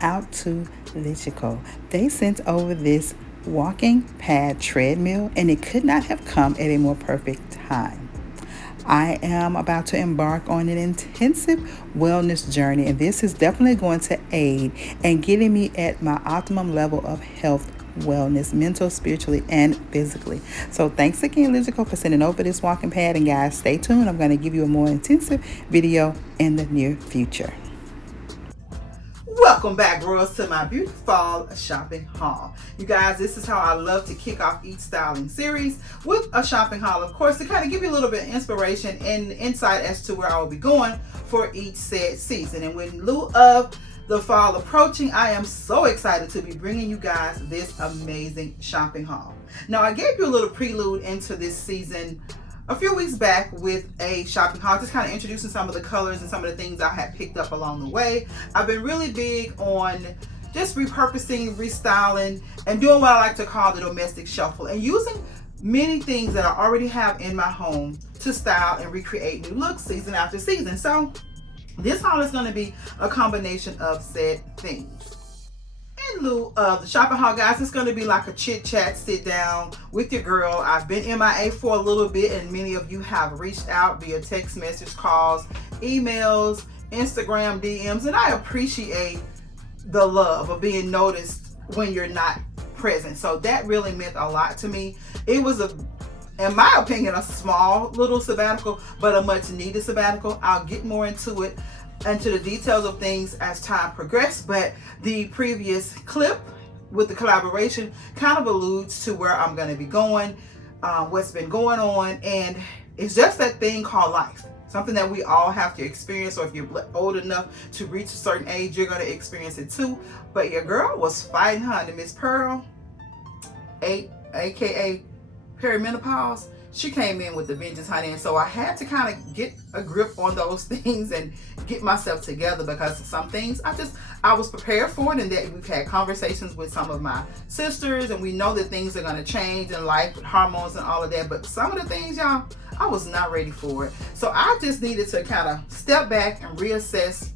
out to Lichico. They sent over this walking pad treadmill, and it could not have come at a more perfect time. I am about to embark on an intensive wellness journey, and this is definitely going to aid in getting me at my optimum level of health, wellness, mental, spiritually, and physically. So thanks again, Lizico, for sending over this walking pad. And guys, stay tuned. I'm going to give you a more intensive video in the near future. Welcome back, girls, to my beautiful fall shopping haul. You guys, this is how I love to kick off each styling series, with a shopping haul, of course, to kind of give you a little bit of inspiration and insight as to where I will be going for each said season. And in lieu of the fall approaching, I am so excited to be bringing you guys this amazing shopping haul. Now, I gave you a little prelude into this season a few weeks back with a shopping haul, just kind of introducing some of the colors and some of the things I had picked up along the way. I've been really big on just repurposing, restyling, and doing what I like to call the domestic shuffle, and using many things that I already have in my home to style and recreate new looks season after season. So this haul is going to be a combination of said things. In lieu of the shopping haul, guys, it's going to be like a chit chat, sit down with your girl. I've been MIA for a little bit, and many of you have reached out via text message, calls, emails, Instagram DMs, and I appreciate the love of being noticed when you're not present. So that really meant a lot to me. It was in my opinion, a small little sabbatical, but a much needed sabbatical. I'll get more into it, into the details of things as time progresses, but the previous clip with the collaboration kind of alludes to where I'm going to be going, what's been going on, and it's just that thing called life. Something that we all have to experience, or if you're old enough to reach a certain age, you're going to experience it too. But your girl was fighting her under Miss Pearl, aka perimenopause. She came in with the vengeance, honey, and so I had to kind of get a grip on those things and get myself together, because some things I was prepared for it, and that we've had conversations with some of my sisters, and we know that things are going to change in life with hormones and all of that, but some of the things, y'all, I was not ready for it. So I just needed to kind of step back and reassess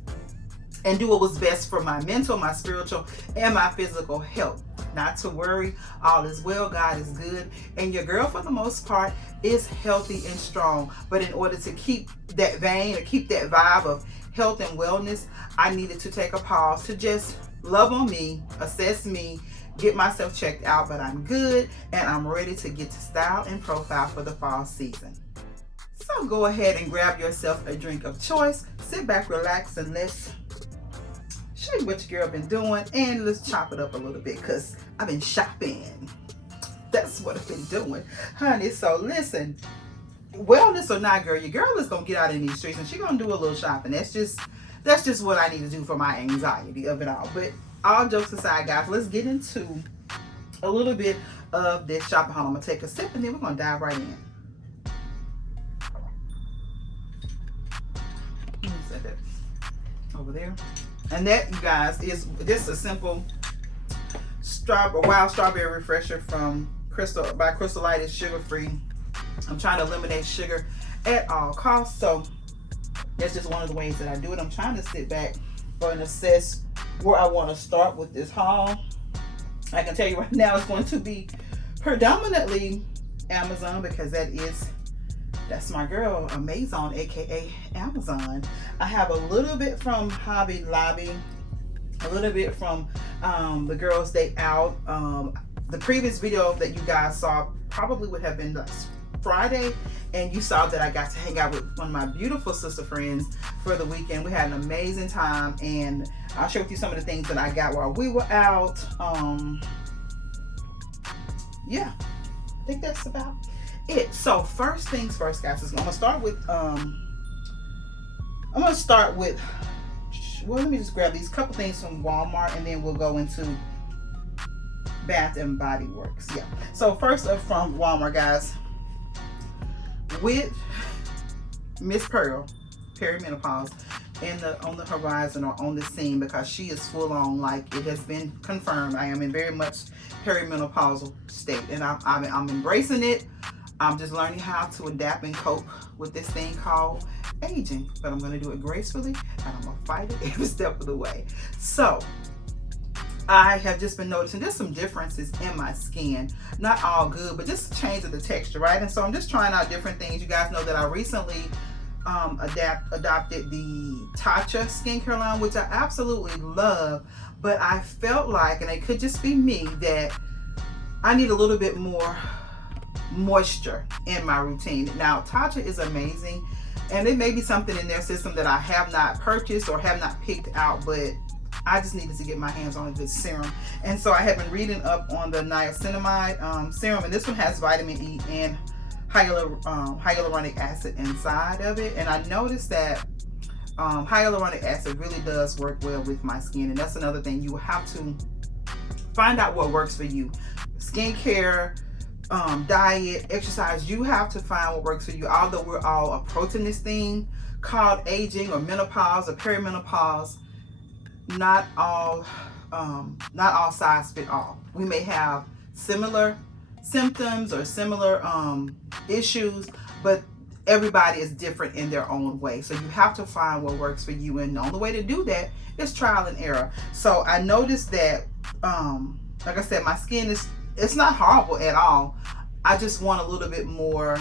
and do what was best for my mental, my spiritual, and my physical health. Not to worry, all is well, God is good, and your girl, for the most part, is healthy and strong. But in order to keep that vein, or keep that vibe of health and wellness, I needed to take a pause to just love on me, assess me, get myself checked out. But I'm good, and I'm ready to get to style and profile for the fall season. So go ahead and grab yourself a drink of choice, sit back, relax, and let's show you what your girl been doing, and let's chop it up a little bit, because I've been shopping. That's what I've been doing, honey. So listen, wellness or not, girl, your girl is gonna get out in these streets, and she's gonna do a little shopping. That's just what I need to do for my anxiety of it all. But all jokes aside, guys, let's get into a little bit of this shopping haul. I'm gonna take a sip, and then we're gonna dive right in. Let me set that over there. And that, you guys, is just a simple wild strawberry refresher from Crystal Light. Is sugar free. I'm trying to eliminate sugar at all costs, so that's just one of the ways that I do it. I'm trying to sit back and assess where I want to start with this haul. I can tell you right now, it's going to be predominantly Amazon, because that's my girl, Amazon, aka Amazon. I have a little bit from Hobby Lobby, a little bit from the Girls Day Out. The previous video that you guys saw probably would have been last Friday, and you saw that I got to hang out with one of my beautiful sister friends for the weekend. We had an amazing time, and I'll share with you some of the things that I got while we were out. Yeah, I think that's about it. So first things first, guys, I'm gonna start with well, let me just grab these couple things from Walmart, and then we'll go into Bath and Body Works. Yeah, so first up from Walmart, guys, with Miss Pearl, perimenopause, on the horizon, or on the scene, because she is full on, like it has been confirmed. I am in very much perimenopausal state, and I'm embracing it. I'm just learning how to adapt and cope with this thing called aging, but I'm going to do it gracefully, and I'm going to fight it every step of the way. So I have just been noticing just some differences in my skin. Not all good, but just a change of the texture, right? And so I'm just trying out different things. You guys know that I recently adopted the Tatcha skincare line, which I absolutely love, but I felt like, and it could just be me, that I need a little bit more moisture in my routine. Now, Tatcha is amazing, and it may be something in their system that I have not purchased or have not picked out, but I just needed to get my hands on a good serum. And so I have been reading up on the niacinamide serum, and this one has vitamin E and hyaluronic acid inside of it. And I noticed that hyaluronic acid really does work well with my skin. And that's another thing. You have to find out what works for you. Skincare, diet, exercise, you have to find what works for you. Although we're all approaching this thing called aging or menopause or perimenopause, not all sides fit all. We may have similar symptoms or similar issues, but everybody is different in their own way. So you have to find what works for you, and the only way to do that is trial and error. So I noticed that like I said, my skin it's not horrible at all. I just want a little bit more,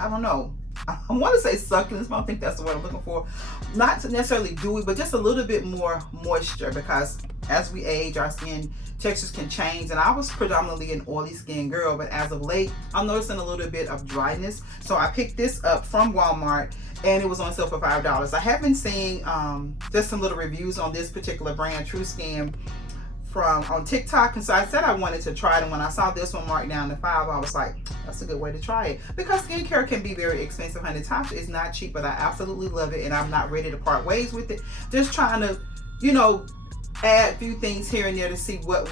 I don't know, I want to say succulence, but I don't think that's the word I'm looking for. Not necessarily dewy, but just a little bit more moisture, because as we age, our skin textures can change. And I was predominantly an oily skin girl, but as of late, I'm noticing a little bit of dryness. So I picked this up from Walmart, and it was on sale for $5. I have been seeing just some little reviews on this particular brand, True Skin, on TikTok, and so I said I wanted to try it, and when I saw this one marked down to $5, I was like, that's a good way to try it, because skincare can be very expensive, honey. Tatcha is not cheap, but I absolutely love it, and I'm not ready to part ways with it. Just trying to, you know, add a few things here and there to see what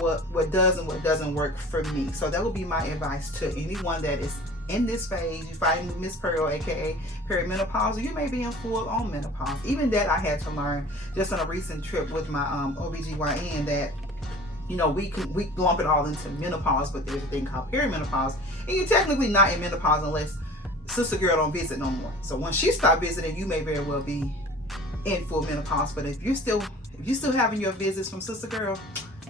does and what doesn't work for me. So that would be my advice to anyone that is in this phase. You fighting with Miss Pearl, aka perimenopause, or you may be in full-on menopause. Even that I had to learn just on a recent trip with my OBGYN, that you know, we lump it all into menopause, but there's a thing called perimenopause, and you're technically not in menopause unless sister girl don't visit no more. So when she stopped visiting, you may very well be in full menopause. But if you're still having your visits from sister girl,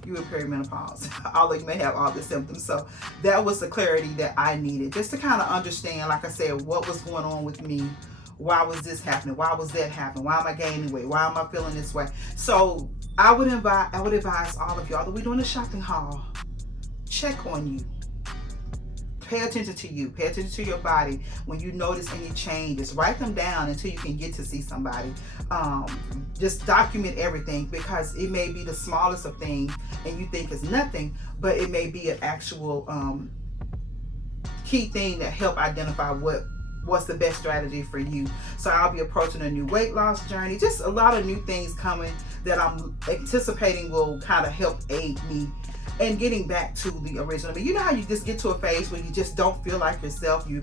you in perimenopause, although you may have all the symptoms. So that was the clarity that I needed, just to kind of understand, like I said, what was going on with me. Why was this happening? Why was that happening? Why am I gaining weight? Why am I feeling this way? So I would advise all of you, although we're doing a shopping haul, check on you. Pay attention to you. Pay attention to your body. When you notice any changes, write them down until you can get to see somebody. Just document everything, because it may be the smallest of things and you think it's nothing, but it may be an actual key thing that help identify what's the best strategy for you. So I'll be approaching a new weight loss journey. Just a lot of new things coming that I'm anticipating will kind of help aid me in getting back to the original me. You know how you just get to a phase where you just don't feel like yourself. You're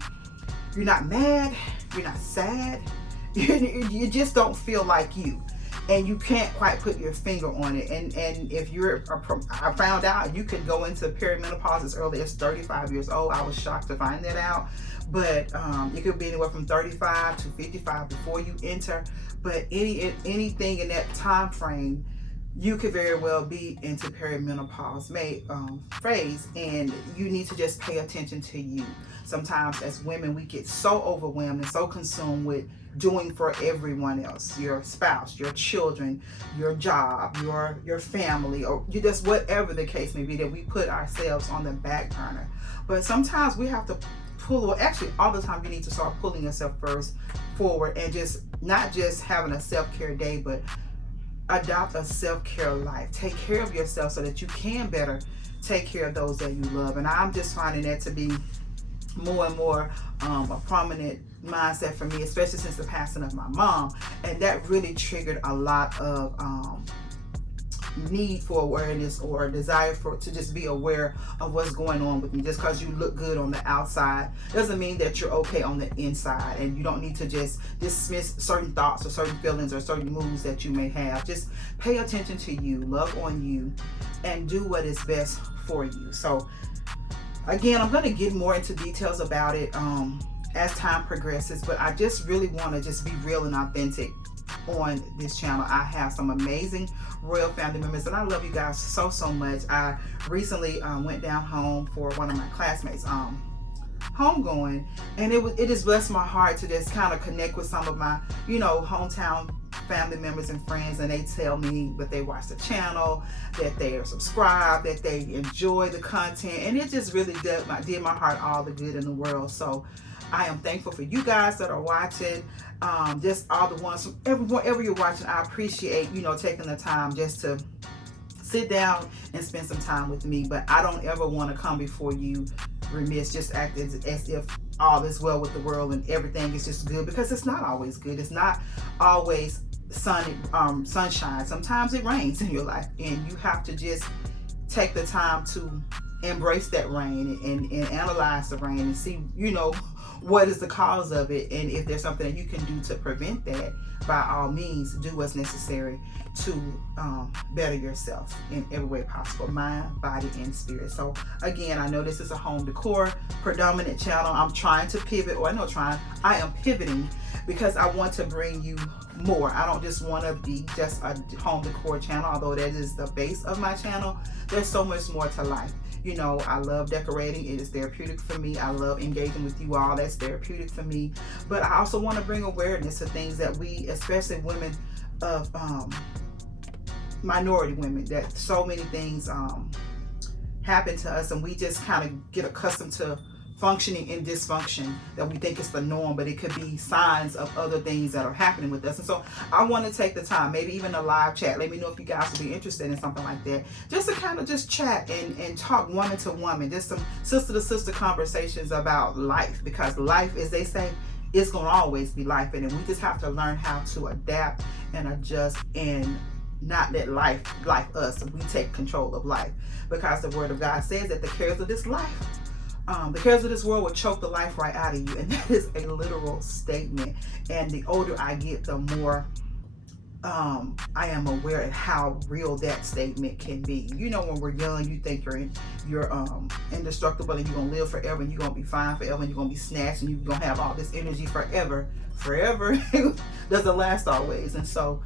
not mad, you're not sad, you just don't feel like you, and you can't quite put your finger on it. And if I found out you could go into perimenopause as early as 35 years old. I was shocked to find that out. But it could be anywhere from 35 to 55 before you enter. But anything in that time frame, you could very well be into perimenopause phase, and you need to just pay attention to you. Sometimes as women, we get so overwhelmed and so consumed with doing for everyone else, your spouse, your children, your job, your family, or you just whatever the case may be, that we put ourselves on the back burner. But sometimes we have to actually all the time, you need to start pulling yourself forward, and just not just having a self-care day, but adopt a self-care life. Take care of yourself so that you can better take care of those that you love. And I'm just finding that to be more and more a prominent mindset for me, especially since the passing of my mom. And that really triggered a lot of need for awareness, or a desire to just be aware of what's going on with me. Just because you look good on the outside doesn't mean that you're okay on the inside, and you don't need to just dismiss certain thoughts or certain feelings or certain moods that you may have. Just pay attention to you, love on you, and do what is best for you. So again, I'm going to get more into details about it as time progresses, but I just really want to just be real and authentic on this channel. I have some amazing royal family members, and I love you guys so much. I recently went down home for one of my classmates homegoing, and it just blessed my heart to just kind of connect with some of my, you know, hometown family members and friends, and they tell me that they watch the channel, that they are subscribed, that they enjoy the content, and it just really did my heart all the good in the world. So I am thankful for you guys that are watching, just all the ones from wherever you're watching. I appreciate, you know, taking the time just to sit down and spend some time with me. But I don't ever want to come before you remiss, just act as if all is well with the world and everything is just good, because it's not always good. It's not always sunshine. Sometimes it rains in your life, and you have to just take the time to embrace that rain and analyze the rain and see, you know, what is the cause of it, and if there's something that you can do to prevent that, by all means do what's necessary to better yourself in every way possible, mind, body, and spirit. So again, I know this is a home decor predominant channel. I'm trying to pivot, or I am pivoting, because I want to bring you more. I don't just want to be just a home decor channel, although that is the base of my channel. There's so much more to life. You know, I love decorating. It is therapeutic for me. I love engaging with you all. That's therapeutic for me. But I also want to bring awareness to things that we, especially women of minority women, that so many things happen to us, and we just kind of get accustomed to functioning in dysfunction, that we think it's the norm, but it could be signs of other things that are happening with us. And so I want to take the time, maybe even a live chat. Let me know if you guys would be interested in something like that, just to kind of just chat and talk woman to woman, just some sister to sister conversations about life, because life, as they say, is going to always be life, and we just have to learn how to adapt and adjust and not let life us. We take control of life, because the word of God says that the cares of this life, the cares of this world will choke the life right out of you. And that is a literal statement. And the older I get, the more I am aware of how real that statement can be. You know, when we're young, you think you're indestructible, and you're gonna live forever, and you're gonna be fine forever, and you're gonna be snatched, and you're gonna have all this energy forever. Doesn't last always. And so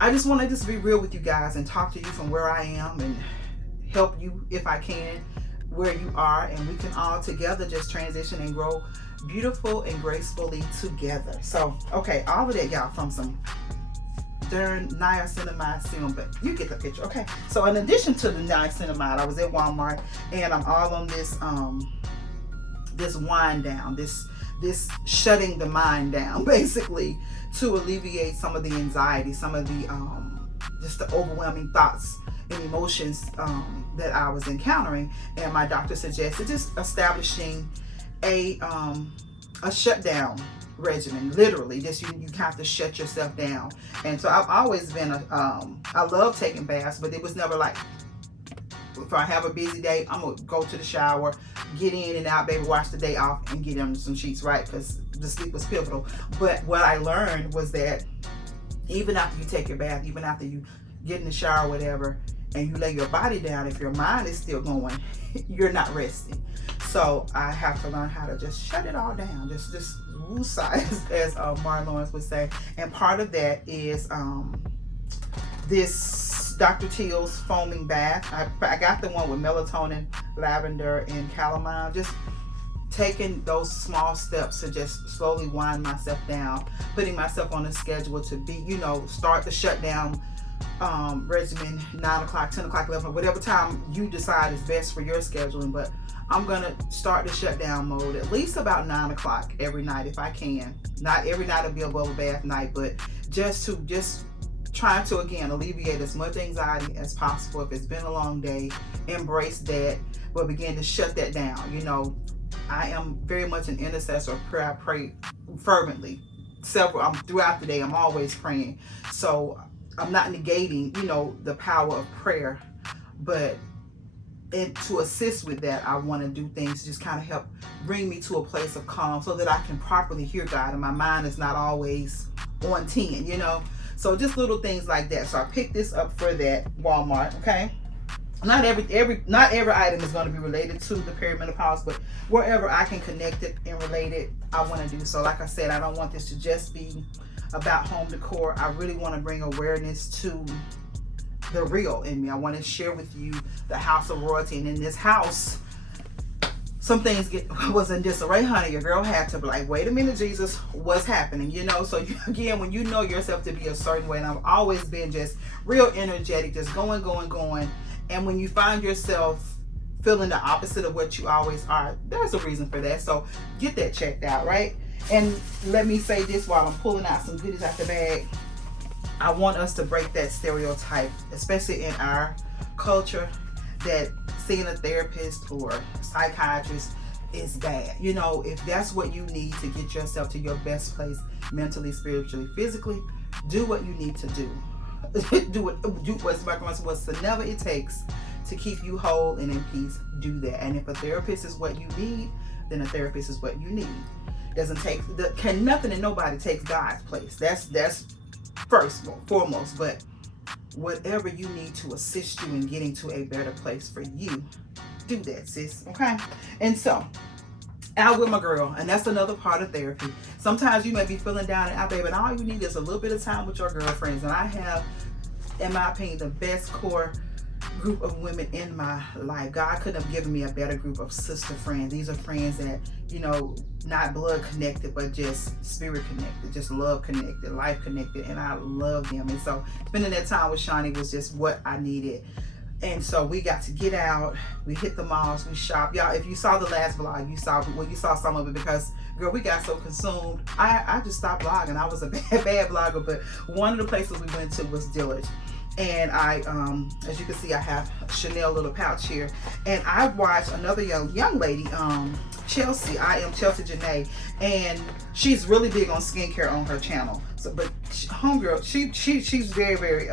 I just want to just be real with you guys and talk to you from where I am, and help you if I can where you are, and we can all together just transition and grow beautiful and gracefully together. So okay, all of that, y'all, from some darn niacinamide serum, but you get the picture. Okay, so in addition to the niacinamide, I was at Walmart, and I'm all on this this wind down, this shutting the mind down, basically, to alleviate some of the anxiety, some of the just the overwhelming thoughts and emotions that I was encountering. And my doctor suggested just establishing a shutdown regimen. Literally, just you have to shut yourself down. And so I've always been I love taking baths, but it was never like, if I have a busy day, I'm gonna go to the shower, get in and out, baby, wash the day off, and get under some sheets, right? Because the sleep was pivotal. But what I learned was that even after you take your bath, even after you get in the shower, whatever, and you lay your body down, if your mind is still going, you're not resting. So I have to learn how to just shut it all down, just woosah, as Martin Lawrence would say. And part of that is this Dr. Teal's foaming bath. I got the one with melatonin, lavender, and chamomile. Just taking those small steps to just slowly wind myself down, putting myself on a schedule to be, you know, start the shutdown regimen 9 o'clock, 10 o'clock, 11, whatever time you decide is best for your scheduling. But I'm gonna start the shutdown mode at least about 9 o'clock every night if I can. Not every night will be a bubble bath night, but just trying to, again, alleviate as much anxiety as possible. If it's been a long day, embrace that, but begin to shut that down. You know, I am very much an intercessor of prayer. I pray fervently. Throughout the day, I'm always praying. So I'm not negating, you know, the power of prayer, but to assist with that, I want to do things to just kind of help bring me to a place of calm, so that I can properly hear God, and my mind is not always on 10, you know. So just little things like that. So I picked this up for that Walmart. Okay, not every item is going to be related to the perimenopause, but wherever I can connect it and relate it, I want to do so. Like I said, I don't want this to just be about home decor. I really want to bring awareness to the real in me. I want to share with you the house of royalty. And in this house, some things was in disarray, honey. Your girl had to be like, wait a minute, Jesus, what's happening? You know, so again, when you know yourself to be a certain way, and I've always been just real energetic, just going. And when you find yourself feeling the opposite of what you always are, there's a reason for that. So get that checked out, right? And let me say this while I'm pulling out some goodies out the bag. I want us to break that stereotype, especially in our culture, that seeing a therapist or psychiatrist is bad. You know, if that's what you need to get yourself to your best place mentally, spiritually, physically, do what you need to do. do whatever it takes to keep you whole and in peace. Do that. And if a therapist is what you need, then a therapist is what you need. Nothing and nobody takes God's place. That's first and foremost. But whatever you need to assist you in getting to a better place for you, do that, sis. Okay? And so, out with my girl, and that's another part of therapy. Sometimes you may be feeling down and out, baby, and all you need is a little bit of time with your girlfriends. And I have, in my opinion, the best core group of women in my life. God couldn't have given me a better group of sister friends. These are friends that, you know, not blood connected, but just spirit connected, just love connected, life connected, and I love them. And so spending that time with Shawnee was just what I needed. And so we got to get out, we hit the malls, we shopped. Y'all, if you saw the last vlog, you saw some of it, because girl, we got so consumed. I just stopped vlogging. I was a bad vlogger, but one of the places we went to was Dillard's. And I, as you can see, I have a Chanel little pouch here. And I watched another young lady, Chelsea. I am Chelsea Janae, and she's really big on skincare on her channel. So, but homegirl, she's very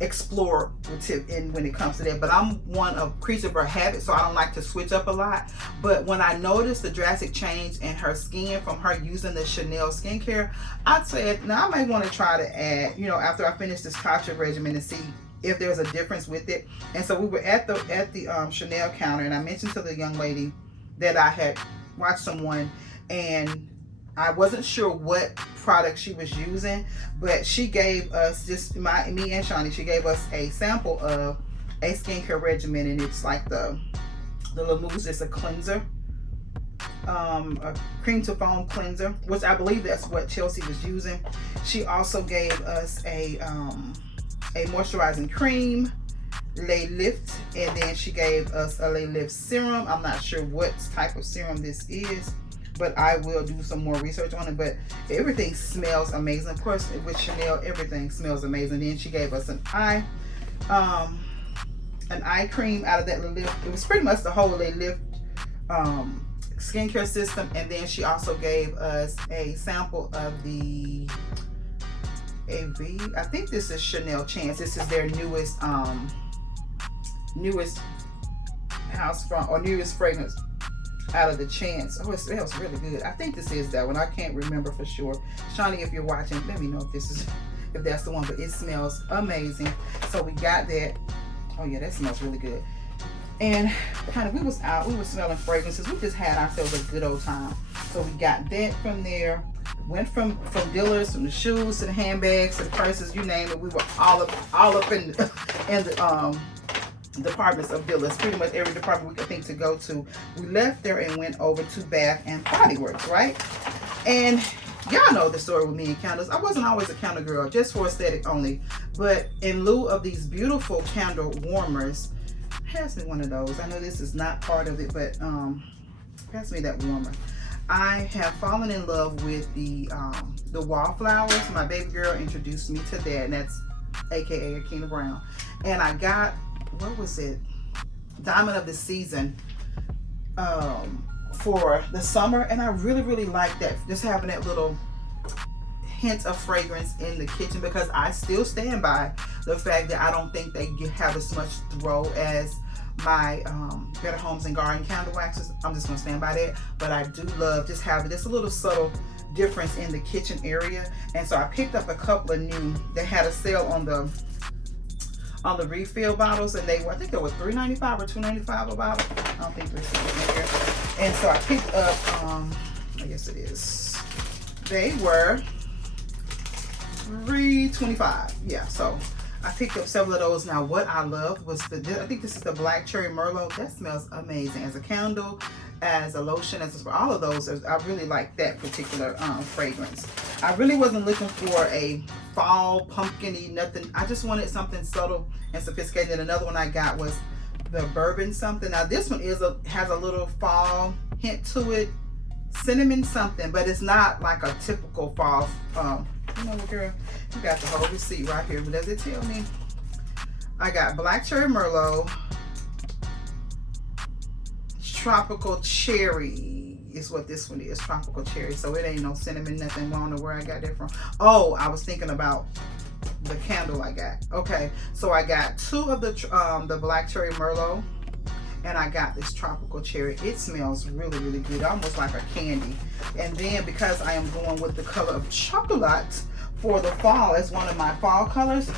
explorative in when it comes to that. But I'm one of creature of her habit, so I don't like to switch up a lot. But when I noticed the drastic change in her skin from her using the Chanel skincare, I said, now I might want to try to add, you know, after I finish this Tatcha regimen, and see if there's a difference with it. And so we were at the Chanel counter, and I mentioned to the young lady that I had watched someone, and I wasn't sure what product she was using, but she gave us, just me and Shawnee, she gave us a sample of a skincare regimen, and it's like the little mousse. It's a cleanser, a cream to foam cleanser, which I believe that's what Chelsea was using. She also gave us a moisturizing cream, Lay Lift, and then she gave us a Lay Lift serum. I'm not sure what type of serum this is, but I will do some more research on it. But everything smells amazing. Of course, with Chanel, everything smells amazing. Then she gave us an eye cream out of that Lay Lift. It was pretty much the whole Lay Lift skincare system. And then she also gave us a sample of the I think this is Chanel Chance. This is their newest house front, or newest fragrance out of the Chance. Oh, it smells really good. I think this is that one. I can't remember for sure. Shawnee, if you're watching, let me know if that's the one, but it smells amazing. So we got that. Oh yeah, that smells really good. And kind of, we was smelling fragrances. We just had ourselves a good old time. So we got that from there. Went from Dillard's, from the shoes to the handbags to the purses, you name it. We were all up in the departments of Dillard's. Pretty much every department we could think to go to. We left there and went over to Bath and Body Works, right? And y'all know the story with me and candles. I wasn't always a candle girl, just for aesthetic only. But in lieu of these beautiful candle warmers, pass me one of those. I know this is not part of it, but pass me that warmer. I have fallen in love with the wallflowers. My baby girl introduced me to that, and that's aka Aukina Brown. And I got, what was it? Diamond of the Season for the summer, and I really like that. Just having that little hint of fragrance in the kitchen, because I still stand by the fact that I don't think they have as much throw as my Better Homes and Garden candle waxes. I'm just gonna stand by that. But I do love just having this a little subtle difference in the kitchen area. And so I picked up a couple of new, they had a sale on the refill bottles, and I think they were $3.95 or $2.95 a bottle. I don't think they're sitting there. And so I picked up I guess it is, they were $3.25. Yeah, so I picked up several of those. Now what I loved was I think this is the Black Cherry Merlot. That smells amazing as a candle, as a lotion, as all of those. I really like that particular fragrance. I really wasn't looking for a fall pumpkin-y nothing. I just wanted something subtle and sophisticated. And another one I got was the bourbon something. Now this one has a little fall hint to it, cinnamon something, but it's not like a typical fall. You know what, girl, you got the whole receipt right here. But does it tell me? I got Black Cherry Merlot, Tropical Cherry is what this one is, Tropical Cherry. So it ain't no cinnamon, nothing. I don't know where I got that from. Oh, I was thinking about the candle I got. Okay, so I got two of the Black Cherry Merlot, and I got this Tropical Cherry. It smells really, really good, almost like a candy. And then because I am going with the color of chocolate for the fall as one of my fall colors,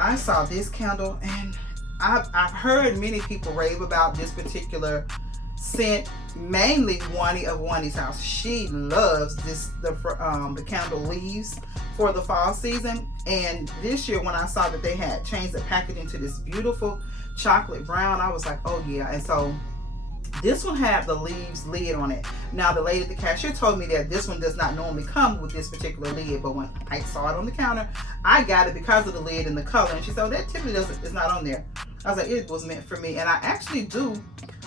I saw this candle, and I've heard many people rave about this particular scent, mainly Wani of Wani's house. She loves the candle leaves for the fall season. And this year when I saw that they had changed the packaging to this beautiful chocolate brown, I was like, oh yeah. And so this one had the leaves lid on it. Now the lady at the cashier told me that this one does not normally come with this particular lid, but when I saw it on the counter, I got it because of the lid and the color. And she said, oh, that typically is not on there. I was like, it was meant for me. And I actually do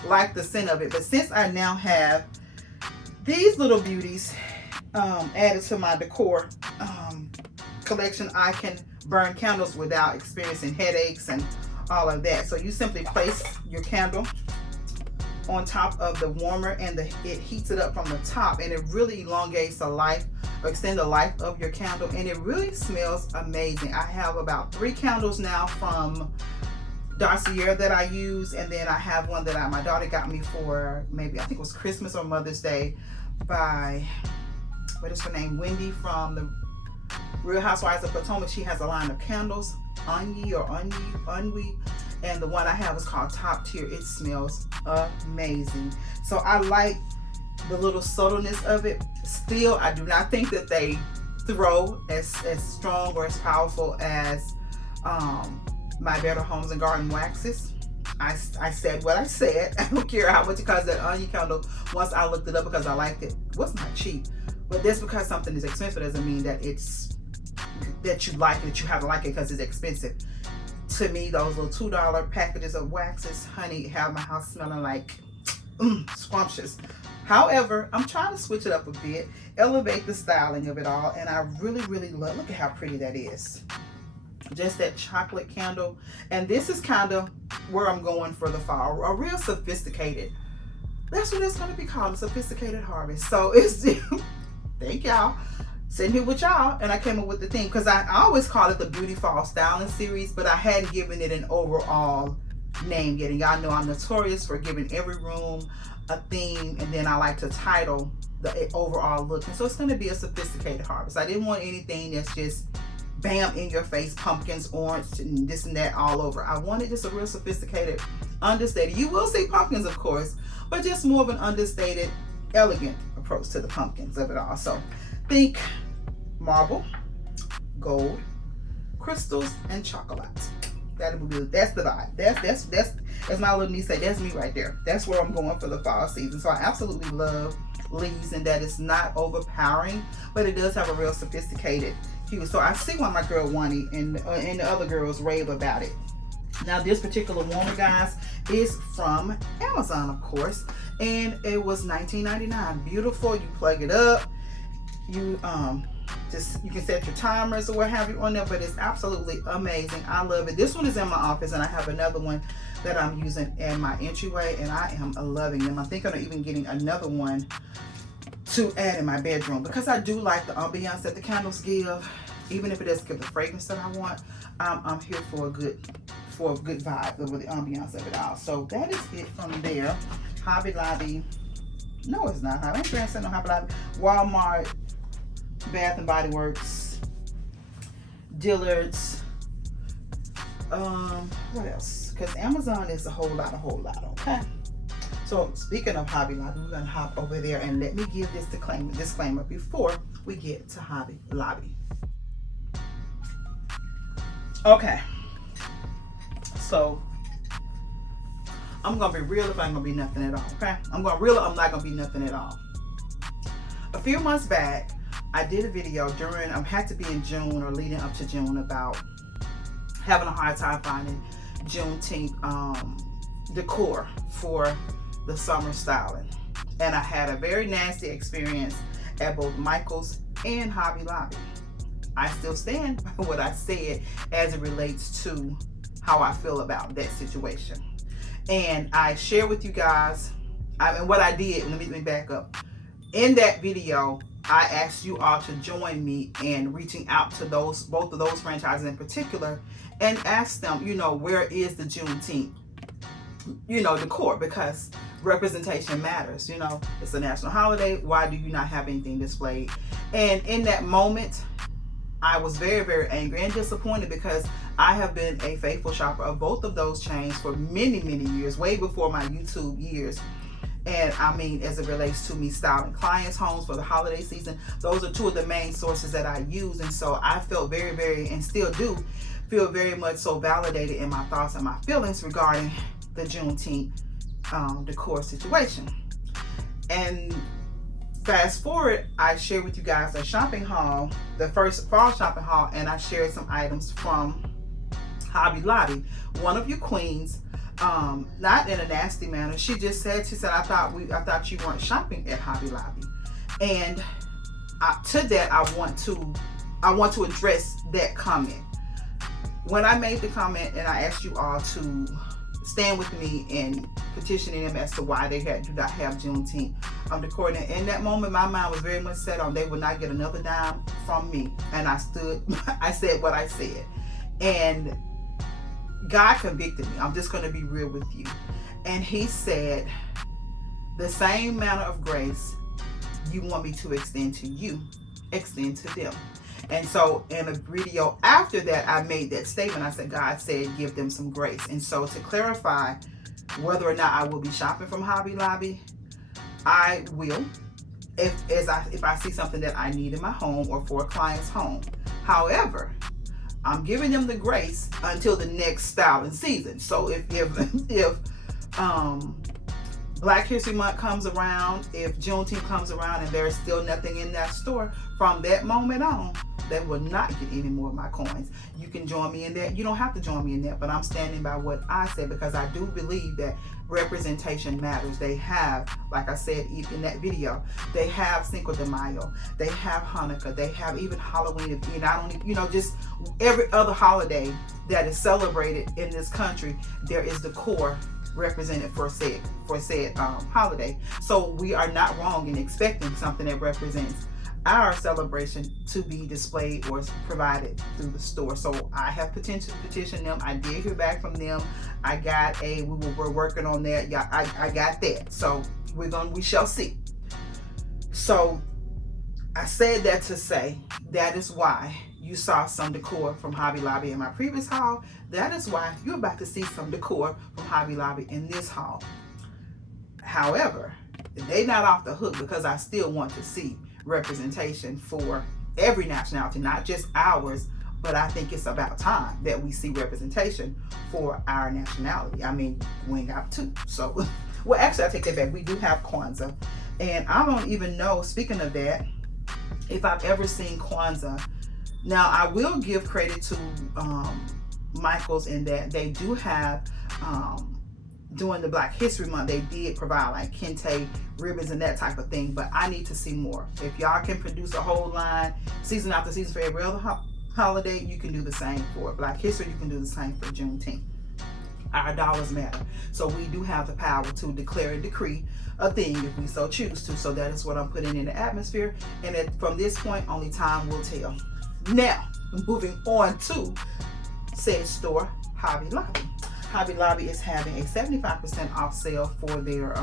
like the scent of it. But since I now have these little beauties added to my Decor collection, I can burn candles without experiencing headaches and all of that. So you simply place your candle on top of the warmer, and it heats it up from the top, and it really elongates the life or extend the life of your candle, and it really smells amazing. I have about 3 candles now from Dossier that I use, and then I have one that my daughter got me for maybe, I think it was Christmas or Mother's Day, by, what is her name, Wendy from the Real Housewives of Potomac. She has a line of candles, Unwi, and the one I have is called Top Tier. It smells amazing. So I like the little subtleness of it. Still, I do not think that they throw as strong or as powerful as my Better Homes and Garden waxes. I said what I said. I don't care how much it costs. That onion candle, once I looked it up because I liked it, was not cheap. But just because something is expensive doesn't mean that that you like it, that you have to like it because it's expensive. To me, those little $2 packages of waxes, honey, have my house smelling like scrumptious. However, I'm trying to switch it up a bit, elevate the styling of it all, and I really, really love, look at how pretty that is. Just that chocolate candle. And this is kind of where I'm going for the fall, a real sophisticated, that's what it's going to be called, a sophisticated harvest. So it's, thank y'all. Sitting here with y'all, and I came up with the theme because I always call it the Beauty Fall Styling Series, but I hadn't given it an overall name yet. And y'all know I'm notorious for giving every room a theme, and then I like to title the overall look. And so it's going to be a sophisticated harvest. I didn't want anything that's just bam in your face, pumpkins, orange, and this and that all over. I wanted just a real sophisticated, understated. You will see pumpkins, of course, but just more of an understated, elegant approach to the pumpkins of it all. So think marble, gold, crystals, and chocolate. That would be, that's the vibe. That's as my little niece say, that's me right there. That's where I'm going for the fall season. So I absolutely love leaves, and that it's not overpowering, but it does have a real sophisticated hue. So I see why my girl Wani and the other girls rave about it. Now this particular warmer, guys, is from Amazon, of course, and it was $19.99. Beautiful. You plug it up. You can set your timers or what have you on there, but it's absolutely amazing. I love it. This one is in my office, and I have another one that I'm using in my entryway, and I am loving them. I'm thinking of even getting another one to add in my bedroom because I do like the ambiance that the candles give. Even if it doesn't give the fragrance that I want, I'm here for a good vibe with the ambiance of it all. So that is it from there. Hobby Lobby. No, it's not. I ain't saying no Hobby Lobby. Walmart, Bath and Body Works, Dillard's, what else? Because Amazon is a whole lot, okay? So speaking of Hobby Lobby, we're gonna hop over there, and let me give this disclaimer before we get to Hobby Lobby. Okay, so I'm gonna be real if I ain't gonna be nothing at all. Okay, I'm gonna real. I'm not gonna be nothing at all. A few months back, I did a video during, had to be in June or leading up to June, about having a hard time finding Juneteenth decor for the summer styling. And I had a very nasty experience at both Michael's and Hobby Lobby. I still stand by what I said as it relates to how I feel about that situation. And I share with you guys, what I did. Let me back up. In that video, I asked you all to join me in reaching out to both of those franchises in particular, and ask them, where is the Juneteenth, decor, because representation matters. It's a national holiday. Why do you not have anything displayed? And in that moment, I was very, very angry and disappointed, because I have been a faithful shopper of both of those chains for many, many years, way before my YouTube years. And I mean, as it relates to me styling clients' homes for the holiday season, those are two of the main sources that I use. And so I felt very, very, and still do feel very much so validated in my thoughts and my feelings regarding the Juneteenth decor situation. And fast forward, I shared with you guys a shopping haul, the first fall shopping haul, and I shared some items from Hobby Lobby. One of you queens, not in a nasty manner, she said, I thought you weren't shopping at Hobby Lobby. And to that, I want to address that comment. When I made the comment and I asked you all to stand with me in petitioning them as to why they do not have Juneteenth decor, in that moment, my mind was very much set on they would not get another dime from me. And I said what I said. And God convicted me. I'm just going to be real with you. And he said, the same manner of grace you want me to extend to you, extend to them. And so in a video after that, I made that statement. I said, God said, give them some grace. And so to clarify whether or not I will be shopping from Hobby Lobby, I will, if I see something that I need in my home or for a client's home. However, I'm giving them the grace until the next styling season. So if Black History Month comes around, if Juneteenth comes around and there's still nothing in that store, from that moment on, they will not get any more of my coins. You can join me in that. You don't have to join me in that, but I'm standing by what I said, because I do believe that representation matters. They have, like I said in that video, they have Cinco de Mayo, they have Hanukkah, they have even Halloween, just every other holiday that is celebrated in this country, there is decor represented for said holiday. So we are not wrong in expecting something that represents our celebration to be displayed or provided through the store. So I have petitioned them. I did hear back from them. I got we're working on that. Yeah, I got that. So we shall see. So I said that to say that is why you saw some decor from Hobby Lobby in my previous haul. That is why you're about to see some decor from Hobby Lobby in this haul. However, they not off the hook, because I still want to see representation for every nationality, not just ours, but I think it's about time that we see representation for our nationality. I mean, we ain't got two. So, well, actually, I take that back. We do have Kwanzaa, and I don't even know, speaking of that, if I've ever seen Kwanzaa. Now, I will give credit to Michael's in that they do have, during the Black History Month, they did provide like kente ribbons and that type of thing, but I need to see more. If y'all can produce a whole line season after season for every other holiday, you can do the same for Black History, you can do the same for Juneteenth. Our dollars matter. So we do have the power to declare and decree a thing if we so choose to. So that is what I'm putting in the atmosphere. And from this point, only time will tell. Now, moving on to said store, Hobby Lobby. Hobby Lobby is having a 75% off sale for their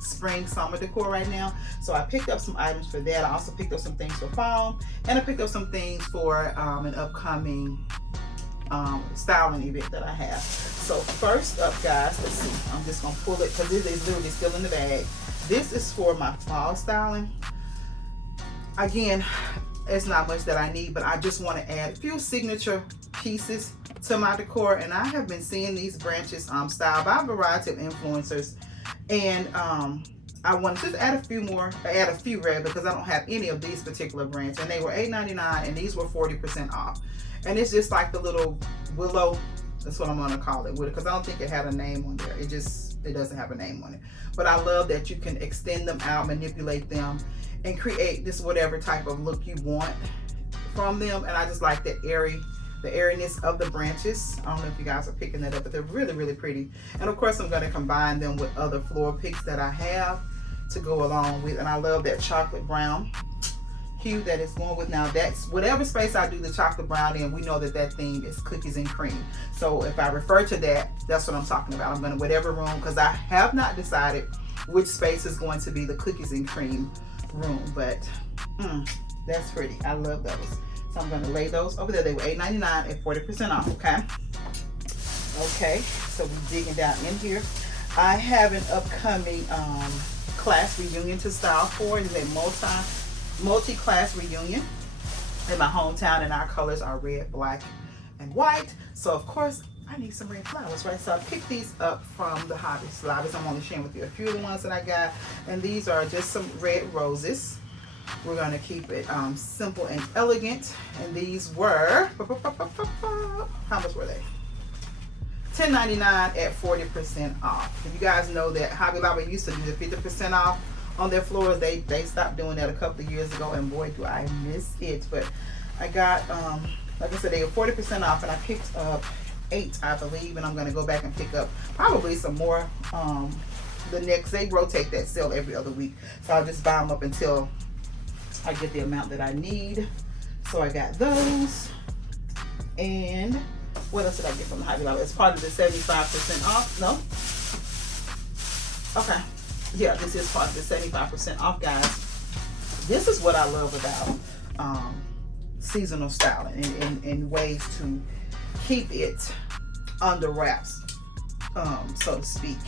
spring summer decor right now. So I picked up some items for that. I also picked up some things for fall, and I picked up some things for an upcoming styling event that I have. So first up, guys, let's see. I'm just gonna pull it because it is literally still in the bag. This is for my fall styling. Again, it's not much that I need, but I just want to add a few signature pieces to my decor, and I have been seeing these branches styled by a variety of influencers, and I want to just add a few red, because I don't have any of these particular brands, and they were $8.99 and these were 40% off. And it's just like the little willow, that's what I'm gonna call it, because I don't think it had a name on there. It doesn't have a name on it. But I love that you can extend them out, manipulate them, and create this whatever type of look you want from them. And I just like the airiness of the branches. I don't know if you guys are picking that up, but they're really, really pretty. And of course, I'm going to combine them with other floral picks that I have to go along with. And I love that chocolate brown hue that it's going with. Now, that's whatever space I do the chocolate brown in, we know that that theme is cookies and cream. So if I refer to that, that's what I'm talking about. I'm going to whatever room, because I have not decided which space is going to be the cookies and cream room, but that's pretty. I love those. So I'm going to lay those over there. They were $8.99 at 40% off. Okay, so we're digging down in here. I have an upcoming class reunion to style for. It's a multi-class reunion in my hometown, and our colors are red, black, and white. So of course I need some red flowers, right? So I picked these up from the Hobby Lobbies. I'm only sharing with you a few of the ones that I got, and these are just some red roses. We're going to keep it simple and elegant, and these were, how much were they? $10.99 at 40% off. And you guys know that Hobby Lobby used to do the 50% off on their floors. They stopped doing that a couple of years ago, and boy do I miss it. But I got, like I said, they were 40% off, and I picked up 8, I believe, and I'm going to go back and pick up probably some more they rotate that sale every other week, so I'll just buy them up until I get the amount that I need. So I got those. And what else did I get from the Hobby Lobby? It's part of the 75% off. No? Okay. Yeah, this is part of the 75% off, guys. This is what I love about seasonal styling, and ways to keep it under wraps, so to speak.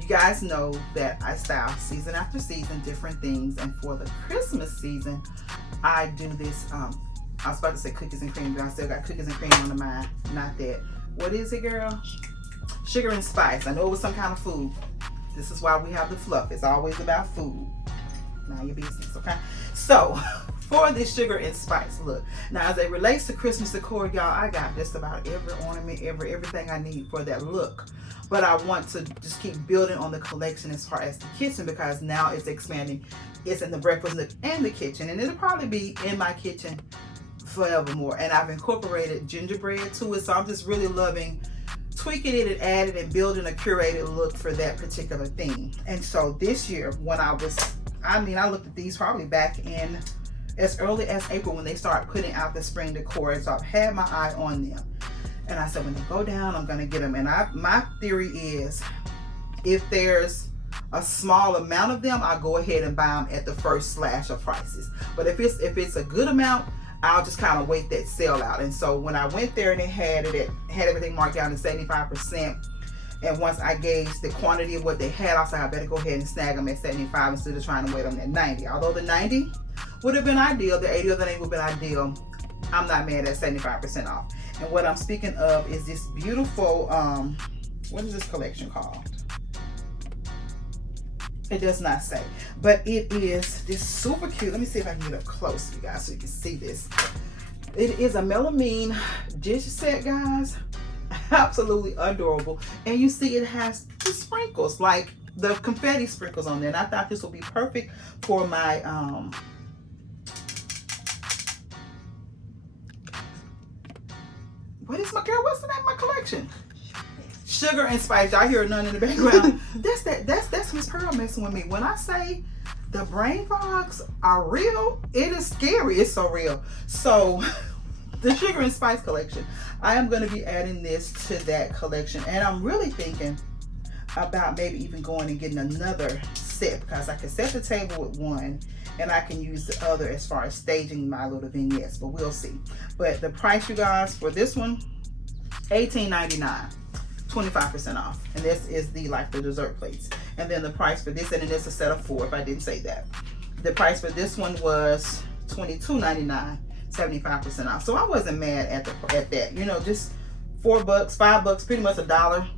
You guys know that I style season after season different things, and for the Christmas season I do this I was about to say cookies and cream, but I still got cookies and cream on the mind. Not that. What is it, girl? Sugar and spice. I know it was some kind of food. This is why we have the fluff. It's always about food. Mind your business, okay? So for this sugar and spice look, now as it relates to Christmas decor, y'all, I got just about every ornament, everything I need for that look. But I want to just keep building on the collection as far as the kitchen, because now it's expanding. It's in the breakfast nook and the kitchen, and it'll probably be in my kitchen forevermore. And I've incorporated gingerbread to it, so I'm just really loving tweaking it and adding and building a curated look for that particular theme. And so this year, when I looked at these probably back in as early as April when they start putting out the spring decor, and so I've had my eye on them. And I said, when they go down, I'm going to get them. And my theory is, if there's a small amount of them, I'll go ahead and buy them at the first slash of prices. But if it's a good amount, I'll just kind of wait that sale out. And so when I went there and it had everything marked down to 75%, and once I gauged the quantity of what they had, I said I better go ahead and snag them at 75 instead of trying to wait on that 90. Although the 90 would have been ideal, the 80 or the 90 would have been ideal, I'm not mad at 75% off. And what I'm speaking of is this beautiful, what is this collection called? It does not say, but it is this super cute. Let me see if I can get up close, you guys, so you can see this. It is a melamine dish set, guys. Absolutely adorable. And you see it has the sprinkles, like the confetti sprinkles on there. And I thought this would be perfect for my, what's the name of my collection? Sugar and spice. Y'all hear none in the background. That's Miss Pearl messing with me. When I say the brain fogs are real, it is scary. It's so real. So the sugar and spice collection, I am going to be adding this to that collection, and I'm really thinking about maybe even going and getting another set, because I can set the table with one and I can use the other as far as staging my little vignettes, but we'll see. But the price, you guys, for this one, $18.99, 25% off. And this is the dessert plates. And then the price for this, and it is a set of 4 if I didn't say that. The price for this one was $22.99. 75% off. So I wasn't mad at that. You know, just $4, $5, pretty much $1.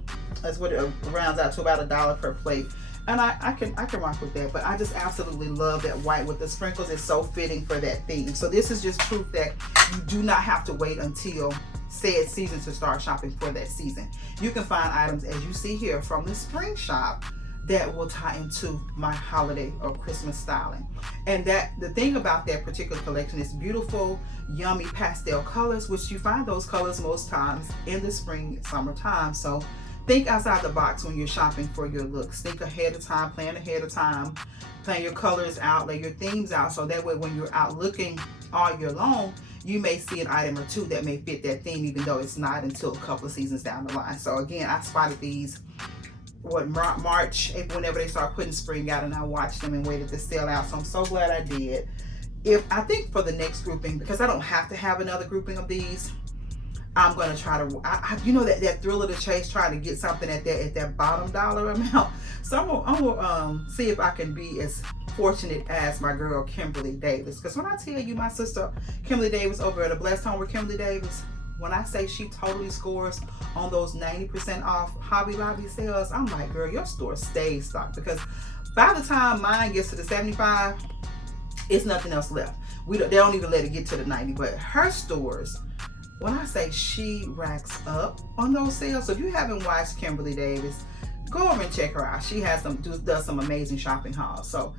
That's what it rounds out to, about $1 per plate. And I can rock with that. But I just absolutely love that white with the sprinkles. It's so fitting for that theme. So this is just proof that you do not have to wait until said season to start shopping for that season. You can find items, as you see here, from the spring shop that will tie into my holiday or Christmas styling. And that the thing about that particular collection is beautiful, yummy pastel colors, which you find those colors most times in the spring, summertime. So think outside the box when you're shopping for your looks. Think ahead of time, plan ahead of time, plan your colors out, lay your themes out, so that way when you're out looking all year long, you may see an item or two that may fit that theme, even though it's not until a couple of seasons down the line. So again, I spotted these March, April, whenever they start putting spring out, and I watched them and waited to sell out. So I'm so glad I did. I think for the next grouping, because I don't have to have another grouping of these, I'm gonna try to, you know, that thrill of the chase, trying to get something at that bottom dollar amount. So I'm gonna see if I can be as fortunate as my girl Kimberly Davis. Because when I tell you, my sister Kimberly Davis over at A Blessed Home with Kimberly Davis, when I say she totally scores on those 90% off Hobby Lobby sales, I'm like, girl, your store stays stocked. Because by the time mine gets to the 75, it's nothing else left. They don't even let it get to the 90. But her stores, when I say she racks up on those sales, so if you haven't watched Kimberly Davis, go over and check her out. She has does some amazing shopping hauls. So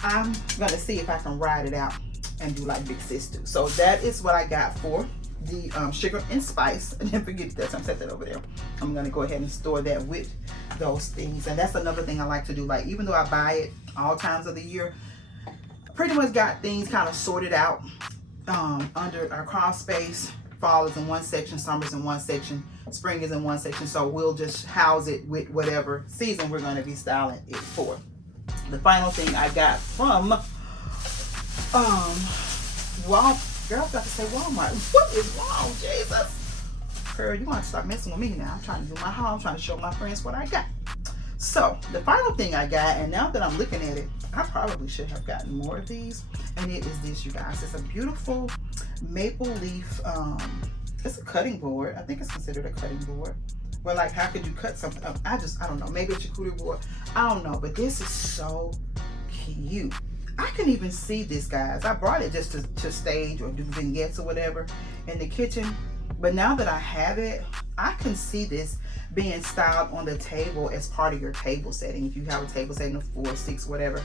I'm gonna see if I can ride it out and do like Big Sis do. So that is what I got for the sugar and spice. And then forget that, I'm set that over there. I'm gonna go ahead and store that with those things. And that's another thing I like to do. Like, even though I buy it all times of the year, I pretty much got things kind of sorted out under our crawl space. Fall is in one section, summer's in one section, spring is in one section. So we'll just house it with whatever season we're going to be styling it for. The final thing I got from girl, I got to say Walmart. What is wrong, Jesus? Girl, you want to stop messing with me now. I'm trying to do my haul. I'm trying to show my friends what I got. So the final thing I got, and now that I'm looking at it, I probably should have gotten more of these. And it is this, you guys. It's a beautiful maple leaf. It's a cutting board. I think it's considered a cutting board. Well, like, how could you cut something up? I don't know. Maybe it's a charcuterie board. I don't know. But this is so cute. I can even see this, guys. I brought it just to stage or do vignettes or whatever in the kitchen. But now that I have it, I can see this being styled on the table as part of your table setting. If you have a table setting of 4, 6, whatever,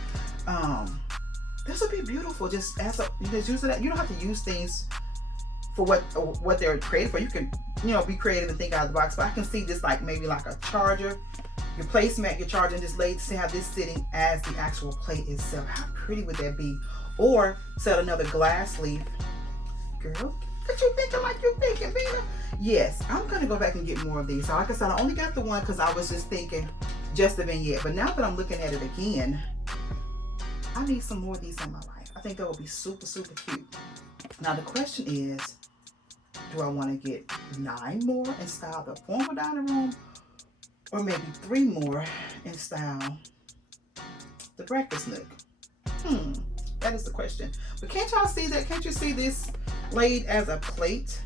this would be beautiful. Just use that. You don't have to use things for what they're created for. You can, be creative and think out of the box. But I can see this like maybe like a charger, your placemat, your charger, and just have this sitting as the actual plate itself. How pretty would that be? Or set another glass leaf. Girl, what you thinking like you thinking, Vina? Yes, I'm gonna go back and get more of these. So like I said, I only got the one because I was just thinking just the vignette. But now that I'm looking at it again, I need some more of these in my life. I think that would be super, super cute. Now the question is, do I want to get 9 more and style the formal dining room, or maybe 3 more and style the breakfast nook? That is the question. But can't y'all see that? Can't you see this laid as a plate?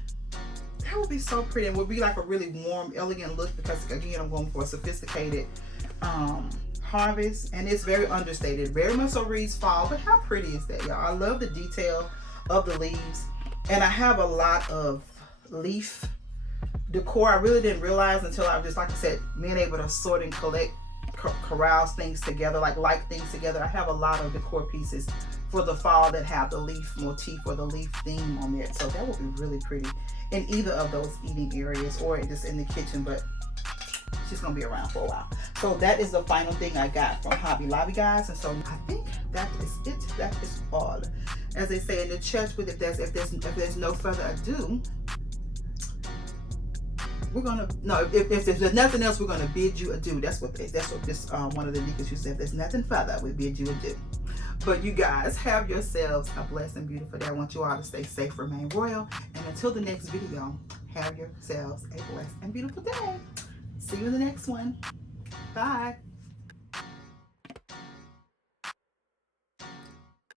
That would be so pretty, and would be like a really warm, elegant look, because again, I'm going for a sophisticated harvest, and it's very understated. Very much so reads fall, but how pretty is that, y'all? I love the detail of the leaves, and I have a lot of leaf decor. I really didn't realize until I just, like I said, being able to sort and collect, carouse things together, like things together. I have a lot of decor pieces for the fall that have the leaf motif or the leaf theme on it. So that would be really pretty in either of those eating areas or just in the kitchen, but she's gonna be around for a while. So that is the final thing I got from Hobby Lobby, guys. And so I think that is it. That is all. As they say in the church, with if there's no further ado, we're gonna if there's nothing else, we're gonna bid you adieu. That's what this one of the deacons used to say. If there's nothing further, we bid you adieu. But you guys have yourselves a blessed and beautiful day. I want you all to stay safe, remain royal, and until the next video, have yourselves a blessed and beautiful day. See you in the next one. Bye.